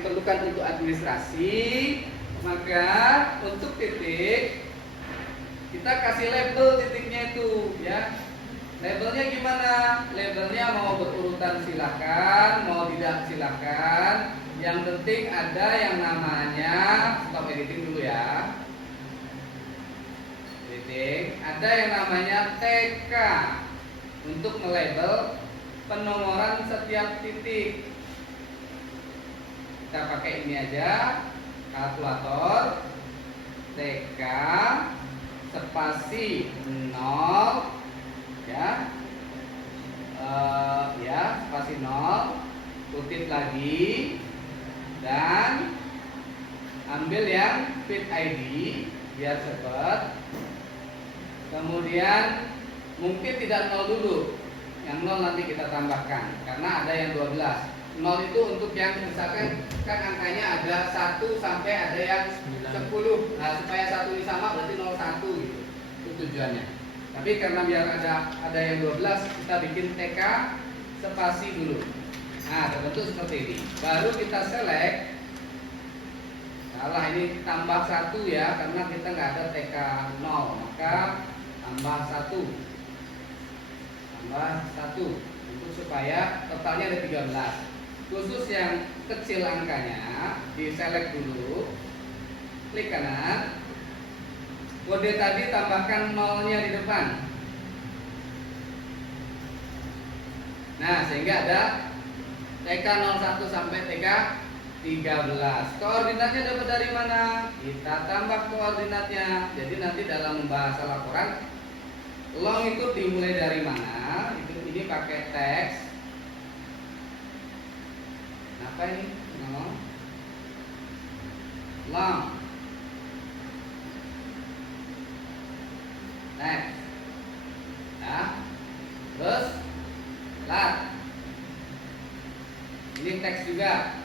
diperlukan untuk administrasi, maka untuk titik kita kasih label titiknya itu ya. Labelnya gimana? Labelnya mau berurutan silakan, mau tidak silakan. Yang penting ada yang namanya, stop editing dulu ya. Editing, ada yang namanya TK untuk melabel penomoran setiap titik. Kita pakai ini aja, kalkulator TK spasi 0 ya, spasi 0, kutip lagi dan ambil yang feed ID biar cepat. Kemudian mungkin tidak 0 dulu, yang 0 nanti kita tambahkan karena ada yang 12. 0 itu untuk yang misalkan kan angkanya ada 1 sampai ada yang 10. Nah, supaya 1 ini sama berarti 01 gitu. Itu tujuannya. Tapi karena biar ada yang 12, kita bikin TK spasi dulu. Nah, terbentuk seperti ini. Baru kita select. Salah, ini tambah 1 ya, karena kita nggak ada TK 0, maka tambah 1. Tambah 1 untuk supaya totalnya ada 13. Khusus yang kecil angkanya di select dulu, klik kanan, kode tadi tambahkan 0-nya di depan. Nah, sehingga ada TK 01 sampai TK 13. Koordinatnya dapat dari mana? Kita tambah koordinatnya. Jadi nanti dalam bahasa laporan long itu dimulai dari mana? Ini pakai teks. Apa ini? Long. Next. Nah, terus lat. Ini teks juga.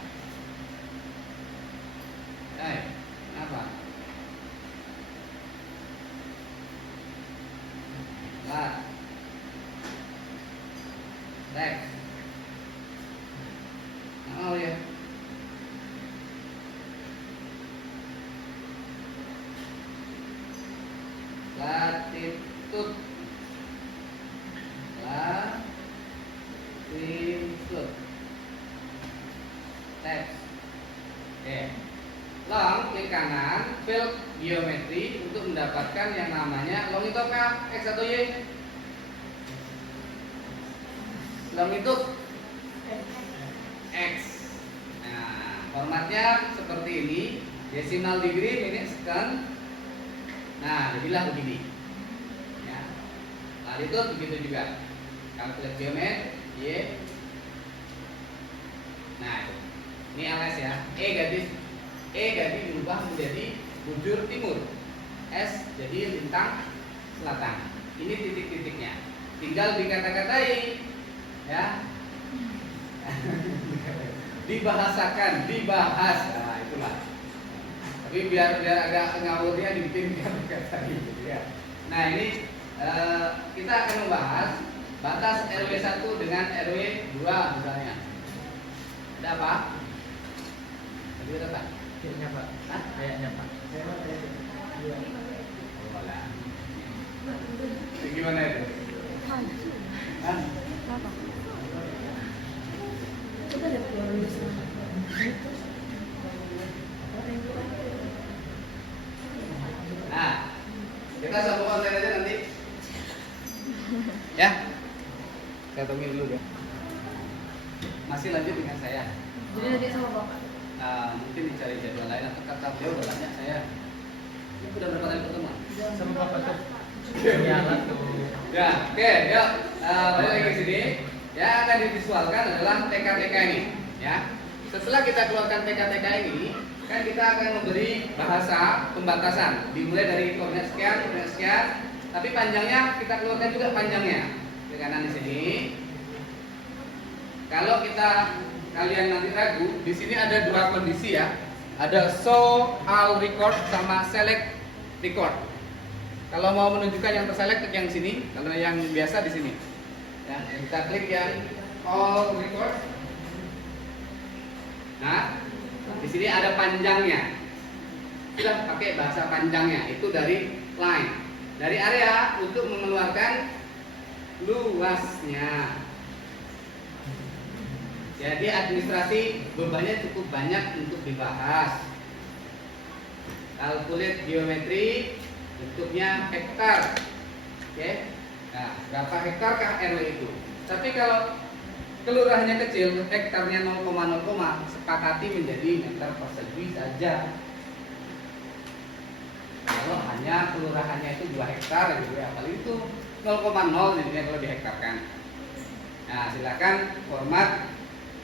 Kenapa? Lat. Teks. Oh ya. Latitude. Latitude. Teks. Oke. Long, klik kanan, fill geometri untuk mendapatkan yang namanya long itu apa? X atau Y? Long itu X. Nah, formatnya seperti ini, decimal degree, minute, second. Nah, jadilah begini. Ya. Latitude begitu juga. Kalkulasi geometri, Y. Nah, ini LS ya. E ganti berubah menjadi bujur timur. S jadi lintang selatan. Ini titik-titiknya. Tinggal dikata-katai, ya. Dibahasakan, dibahas. Nah, itulah. Tapi biar agak ngawurnya dibikin dikata-katai, gitu ya. Nah, ini kita akan membahas batas RW 1 dengan RW 2 misalnya. Ada apa? Tadi ada apa? Kayaknya Pak. Hah? Kayaknya Pak. Gimana itu? Hah? Apa? Coba lihat keluar dulu sama. Nah, kita sambung konten aja nanti. Ya. Saya tungguin dulu ya. Masih lanjut dengan saya. Jadi nanti sama Bapak. Mungkin dicari jadwal lain atau kata beliau udah banyak saya. Ini udah berapa kali pertemuan? Sama Bapak tuh. Nyala tuh. Ya, oke, yuk balik lagi ke sini. Yang akan divisualkan adalah TK-TK ini, ya. Setelah kita keluarkan TK-TK ini, kan kita akan memberi bahasa pembatasan. Dimulai dari koordinat sekian, tapi panjangnya kita keluarkan juga panjangnya. Di kanan di sini. Kalau kalian nanti ragu, di sini ada dua kondisi ya. Ada show all record sama select record. Kalau mau menunjukkan yang terselect klik yang sini, kalau yang biasa di sini. Ya, kita klik yang all record. Nah, sini ada panjangnya. Sudah pakai bahasa panjangnya, itu dari line. Dari area untuk mengeluarkan luasnya. Jadi administrasi bebannya cukup banyak untuk dibahas. Kalkulit geometri bentuknya hektar. Oke. Nah, berapa hektar kah RW itu? Tapi kalau kelurahannya kecil, hektarnya 0,0, sepakati menjadi meter persegi saja. Kalau hanya kelurahannya itu 2 hektar gitu ya, paling itu 0,0 jadinya kalau dihektarkan. Nah, silakan format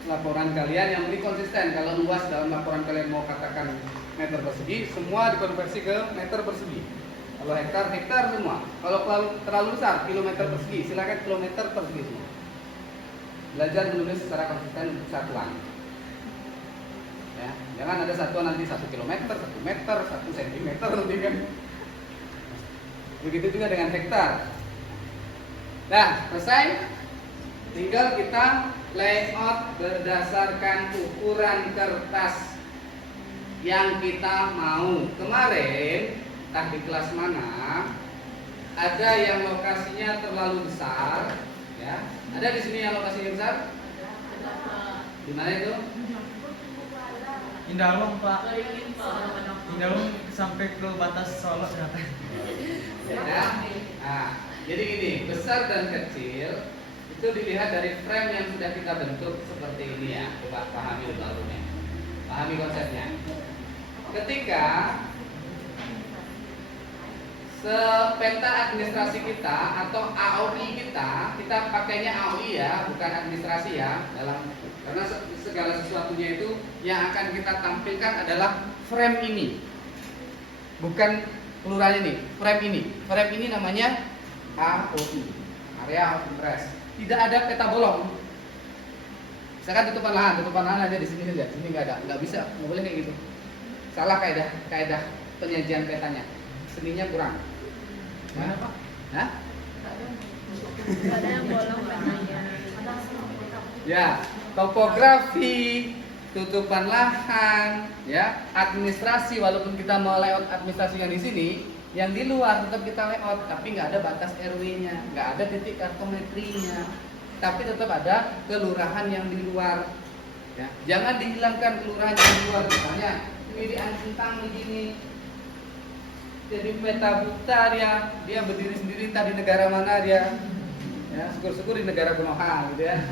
laporan kalian yang lebih konsisten. Kalau luas dalam laporan kalian mau katakan meter persegi, semua dikonversi ke meter persegi. Kalau hektar, hektar semua. Kalau terlalu besar, kilometer persegi, silakan kilometer persegi semua. Belajar menulis secara konsisten untuk satuan. Ya, jangan ada satuan nanti 1 kilometer, 1 meter, 1 sentimeter nanti kan. Begitu juga dengan hektar. Nah, selesai. Tinggal kita layout berdasarkan ukuran kertas yang kita mau. Kemarin entah di kelas mana ada yang lokasinya terlalu besar, ya. Ada di sini yang lokasinya besar? Di mana itu? Indalung Pak. Indalung sampai ke batas Solo katanya. Ya. Nah, jadi gini, besar dan kecil itu dilihat dari frame yang sudah kita bentuk seperti ini ya. Coba pahami dulu alurnya. Pahami konsepnya. Ketika sepeta administrasi kita atau AOI kita pakainya AOI ya, bukan administrasi ya, karena segala sesuatunya itu yang akan kita tampilkan adalah frame ini, bukan kelurahan ini, frame ini. Frame ini namanya AOI, area of interest. Tidak ada peta bolong. Misalkan tutupan lahan aja di sini saja, sini nggak bisa, nggak boleh kayak gitu. Salah kaidah penyajian petanya, seninya kurang. Mana Pak? Hah? Ada yang bolong katanya. Ya, topografi, tutupan lahan, ya, administrasi. Walaupun kita mau layout administrasi yang di sini, yang di luar tetap kita layout, tapi nggak ada batas RW-nya, nggak ada titik kartometrinya, tapi tetap ada kelurahan yang di luar. Ya, jangan dihilangkan kelurahan yang di luar. Misalnya ini di Antintang begini, jadi peta buta dia berdiri sendiri, entah di negara mana dia. Ya, syukur-syukur di negara Konoha gitu ya.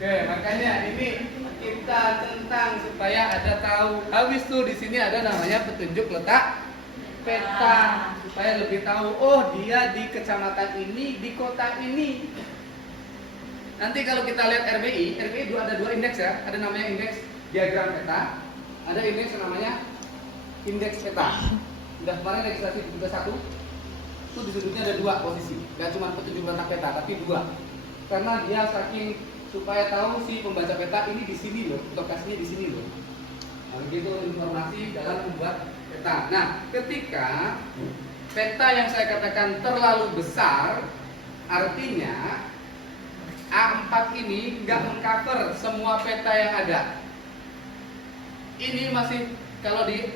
Oke, makanya ini kita tentang supaya ada tahu. Habis tuh di sini ada namanya petunjuk letak peta supaya lebih tahu. Oh, dia di kecamatan ini, di kota ini. Nanti kalau kita lihat RBI ada 2 indeks ya. Ada namanya indeks diagram peta, ada indeks yang namanya indeks peta. Udah kemarin registrasi juga 1. Itu di sudutnya ada 2 posisi. Gak cuma petunjuk letak peta, tapi 2. Karena dia saking supaya tahu si pembaca peta ini di sini loh, lokasinya di sini loh. Nah, begitu informasi dalam membuat peta. Nah, ketika peta yang saya katakan terlalu besar, artinya A4 ini nggak mengcover semua peta yang ada. Ini masih kalau di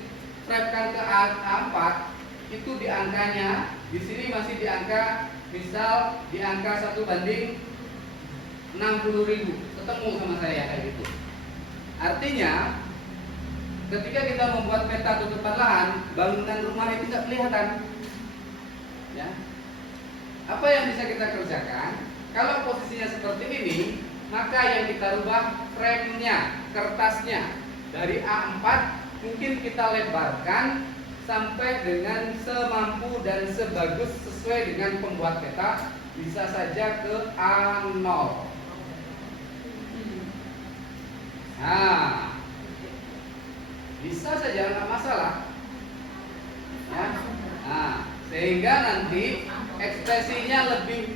frame-kan ke A4 itu di angkanya, di sini masih di angka, misal di angka 1/60.000, ketemu sama saya kayak gitu. Artinya ketika kita membuat peta tutupan lahan, bangunan rumah itu nggak kelihatan. Ya. Apa yang bisa kita kerjakan? Kalau posisinya seperti ini, maka yang kita rubah frame-nya, kertasnya dari A4 mungkin kita lebarkan sampai dengan semampu dan sebagus sesuai dengan pembuat peta, bisa saja ke A0. Nah, bisa saja, nggak masalah. Ya. Nah, sehingga nanti ekspresinya lebih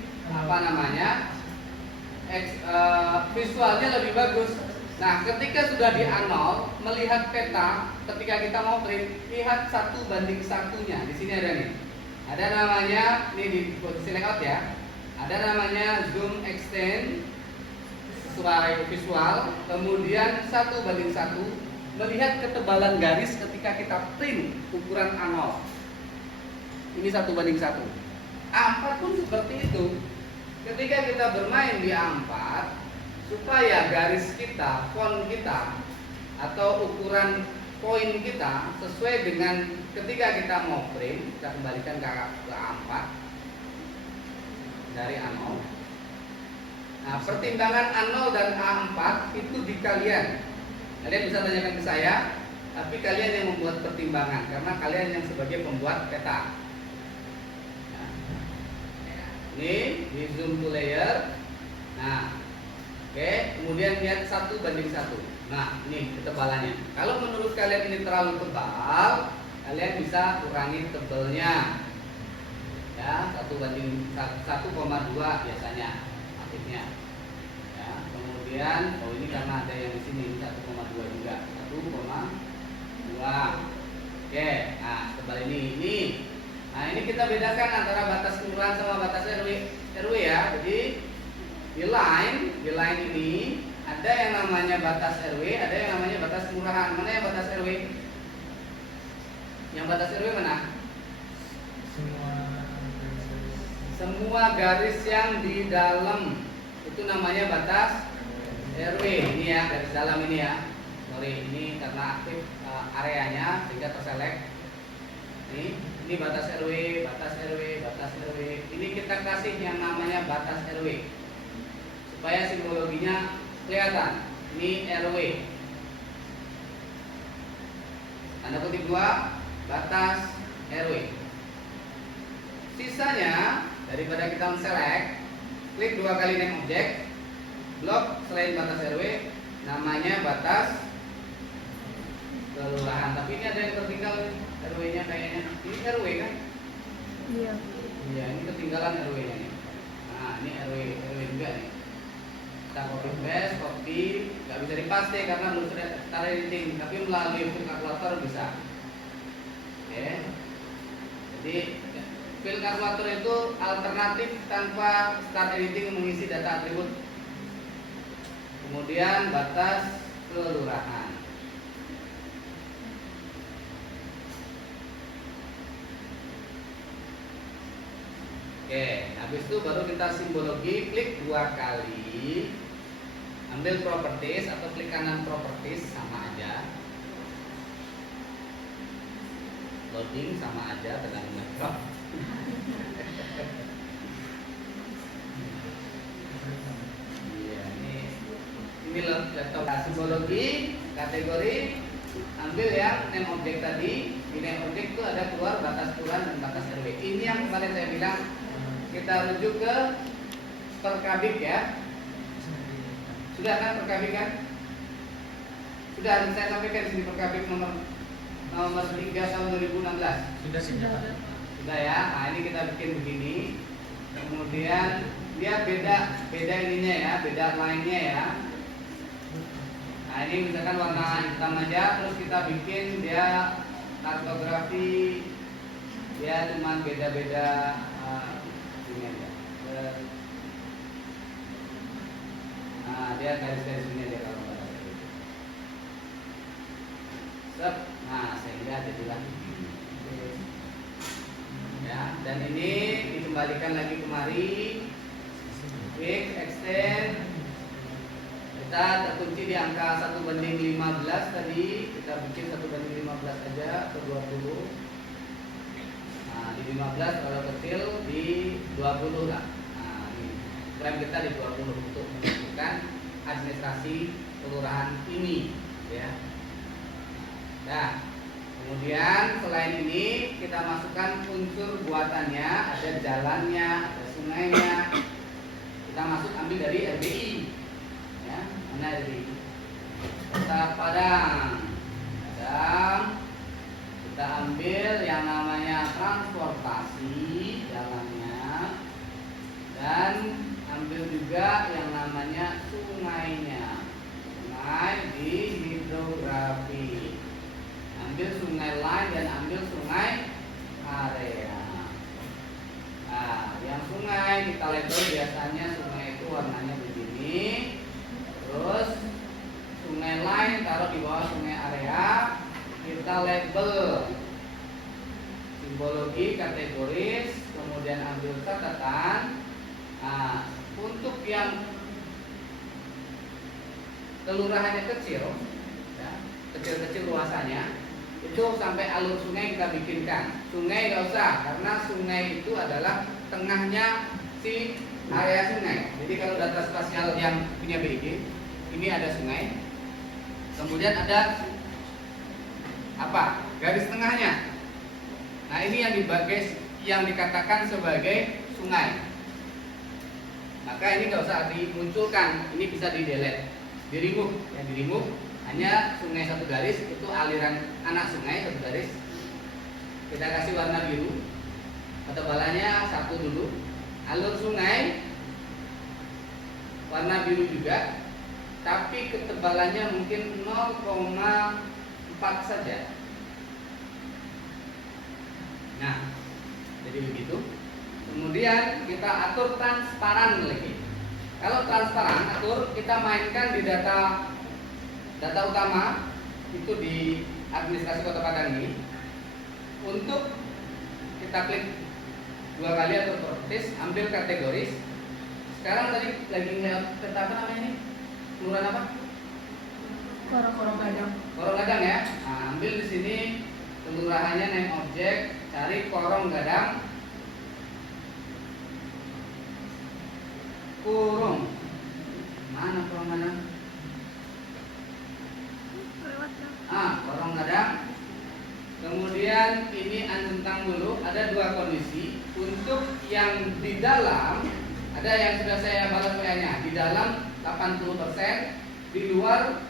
visualnya lebih bagus. Nah, ketika sudah di A0, melihat peta, ketika kita mau print, lihat 1:1-nya. Di sini ada nih. Ada namanya, ini di posisi layout ya. Ada namanya zoom extend sesuai visual, kemudian 1:1 melihat ketebalan garis ketika kita print ukuran A0. Ini 1:1. A4 pun seperti itu. Ketika kita bermain di A4, supaya garis kita, font kita, atau ukuran poin kita sesuai dengan ketika kita mau print, kita kembalikan ke A4 dari A0. Nah, pertimbangan A0 dan A4 itu di kalian. Kalian bisa tanyakan ke saya, tapi kalian yang membuat pertimbangan karena kalian yang sebagai pembuat peta. Nah, ini di zoom to layer. Nah, oke, kemudian lihat 1:1. Nah, ini ketebalannya. Kalau menurut kalian ini terlalu tebal, kalian bisa kurangi tebelnya. Ya, 1:1,2 biasanya aktifnya. Ya, kemudian ini karena ada yang di sini 1,2 juga. 1,2. Oke, nah tebal ini. Nah, ini kita bedakan antara batas kelurahan sama batas RW ya. Jadi di line ini ada yang namanya batas RW, ada yang namanya batas kelurahan. Mana yang batas RW? Yang batas RW mana? Semua garis yang di dalam itu namanya batas RW. Ini ya, garis dalam ini ya. Sorry, ini karena aktif areanya sehingga terselect. Ini batas RW, batas RW, batas RW. Ini kita kasih yang namanya batas RW supaya simbologinya kelihatan. Ini RW. Tanda kutip 2, batas RW. Sisanya daripada kita select, klik 2 kali name object, blok selain batas RW, namanya batas kelurahan. Tapi ini ada yang tertinggal RW-nya kayaknya. Ini RW kan? Iya. Iya, ini ketinggalan RW-nya nih. Nah, ini RW juga nih. Kita copy paste, copy, nggak bisa dipaste karena belum start editing, tapi melalui fill kalkulator bisa. Oke. Jadi fill kalkulator itu alternatif tanpa start editing mengisi data atribut. Kemudian batas kelurahan. Oke, habis itu baru kita simbologi, klik 2 kali, ambil properties atau klik kanan properties, sama aja. Loading sama aja dengan laptop. Iya, ini laptop. Simbologi, kategori, ambil yang name object tadi. Di name object itu ada keluar batas kelurahan dan batas RW. Ini yang kemarin saya bilang kita rujuk ke Perkabik ya. Sudah kan Perkabik kan? Sudah saya sampaikan di sini Perkabik nomor 3 tahun 2016. Sudah ya. Nah, ini kita bikin begini. Kemudian dia beda ininya ya, beda line-nya ya. Nah, ini misalkan warna hitam aja, terus kita bikin dia kartografi, dia cuma beda-beda ini aja. Nah, dia garis-garis ini aja kalau nggak ada. Set. Nah, sehingga jadilah begini. Ya, dan ini dikembalikan lagi kemari. Klik extend. Kita terkunci di angka 1:15 tadi. Kita bikin 1:15 aja atau 20. Nah, di 15 kalau kecil di 20 lah. Nah, ini frame kita di 20 untuk menunjukkan administrasi kelurahan ini ya. Nah, kemudian selain ini kita masukkan unsur buatannya, ada jalannya, ada sungainya. Kita ambil dari RBI. Ya, mana RBI? Kota Padang. Kita ambil yang namanya transportasi jalannya, dan ambil juga yang namanya sungainya. Sungai di hidrografi. Ambil sungai lain dan ambil sungai area. Nah, yang sungai kita label biasanya sungai itu warnanya begini. di bawah sungai area, kita label simbologi, kategoris, kemudian ambil catatan. Nah, untuk yang kelurahannya kecil, ya, kecil-kecil luasannya, itu sampai alur sungai kita bikinkan. Sungai nggak usah, karena sungai itu adalah tengahnya si area sungai. Jadi kalau data spasial yang punya BIG, ini ada sungai, kemudian ada apa? Garis tengahnya. Nah, ini yang dikatakan sebagai sungai. Maka ini nggak usah dimunculkan, ini bisa di-delete, di-remove, ya di-remove. Hanya sungai satu garis, itu aliran anak sungai satu garis. Kita kasih warna biru, ketebalannya 1 dulu. Alur sungai warna biru juga, tapi ketebalannya mungkin 0,4 saja. Nah, jadi begitu. Kemudian kita atur transparan lagi. Kalau transparan atur, kita mainkan di data utama itu di administrasi Kota Padang ini. Untuk kita klik 2 kali atau properties, ambil kategoris. Sekarang tadi lagi ngeliat peta apa namanya ini? Kelurahan apa? Korong Gadang. Korong Gadang ya. Nah, ambil di sini kelurahannya, name object, cari Korong Gadang. Kurung. Mana Korong Gadang? Korong Gadang. Kemudian ini Ancentang dulu. Ada 2 kondisi. Untuk yang di dalam, ada yang sudah saya balas WA-nya. Di dalam 80%, di luar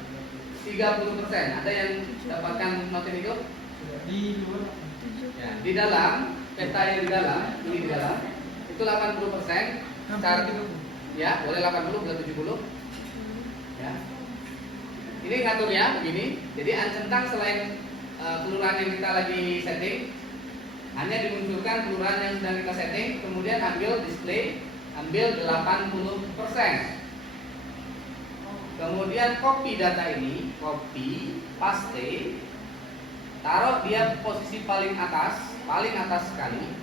30%. Ada yang dapatkan notin itu? Di luar. Ya, di dalam, peta yang di dalam, ini di dalam, itu 80%. Ya, boleh 80, boleh 70. Ya. Ini ngaturnya begini. Jadi Ancentang selain kelurahan yang kita lagi setting, hanya dimunculkan kelurahan yang sedang kita setting, kemudian ambil display, ambil 80%. Kemudian copy data ini, copy, paste, taruh dia posisi paling atas sekali,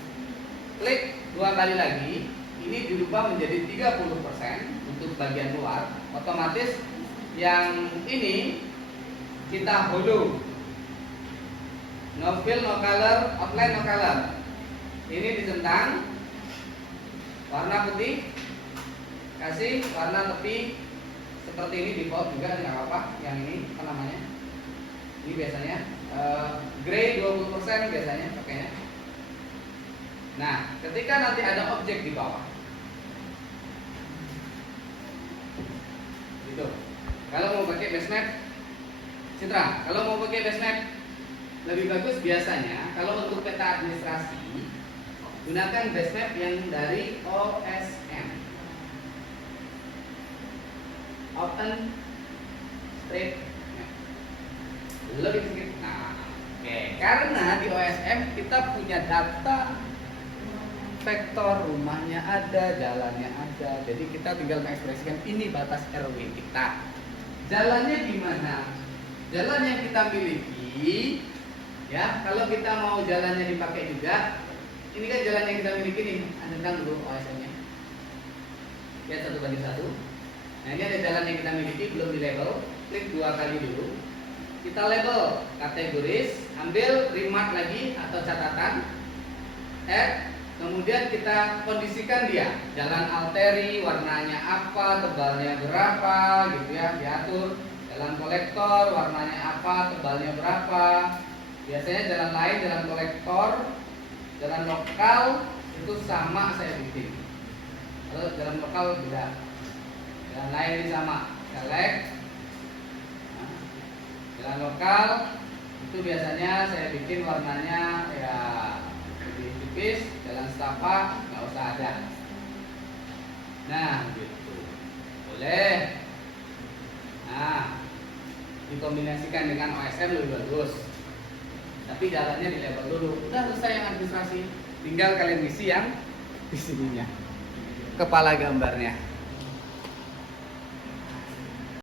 klik 2 kali lagi, ini dirubah menjadi 30% untuk bagian luar. Otomatis yang ini kita hollow, no fill, no color, outline, no color. Ini dicentang, warna putih, kasih warna tepi seperti ini, default juga nggak apa-apa. Yang ini apa namanya? Ini biasanya gray 20% biasanya pakainya. Nah, ketika nanti ada objek di bawah, gitu. Kalau mau pakai base map, Citra, kalau mau pakai base map lebih bagus biasanya kalau untuk peta administrasi gunakan base map yang dari OSM, Open Street Map. Lebih sedikit. Nah, oke. Karena di OSM kita punya data vektor, rumahnya ada, jalannya ada. Jadi kita tinggal mengekspresikan ini batas RW kita. Jalannya di mana? Jalan yang kita miliki, ya. Kalau kita mau jalannya dipakai juga, ini kan jalan yang kita miliki nih. Andalkan dulu OSM-nya. Lihat 1:1. Nah, ini ada jalan yang kita miliki belum di label. Klik 2 kali dulu. Kita label kategoris, ambil remark lagi atau catatan, add. Kemudian kita kondisikan dia, jalan arteri, warnanya apa, tebalnya berapa, gitu ya, diatur. Jalan kolektor, warnanya apa, tebalnya berapa. Biasanya jalan lain, jalan kolektor, jalan lokal itu sama saya bikin. Kalau jalan lokal beda, jalan lain ini sama. Select. Nah, jalan lokal itu biasanya saya bikin warnanya ya lebih tipis. Jalan setapak nggak usah ada. Nah, gitu. Boleh. Nah, dikombinasikan dengan OSM lebih bagus. Tapi jalannya di label dulu. Udah selesai yang administrasi. Tinggal kalian isi yang di sininya. Kepala gambarnya.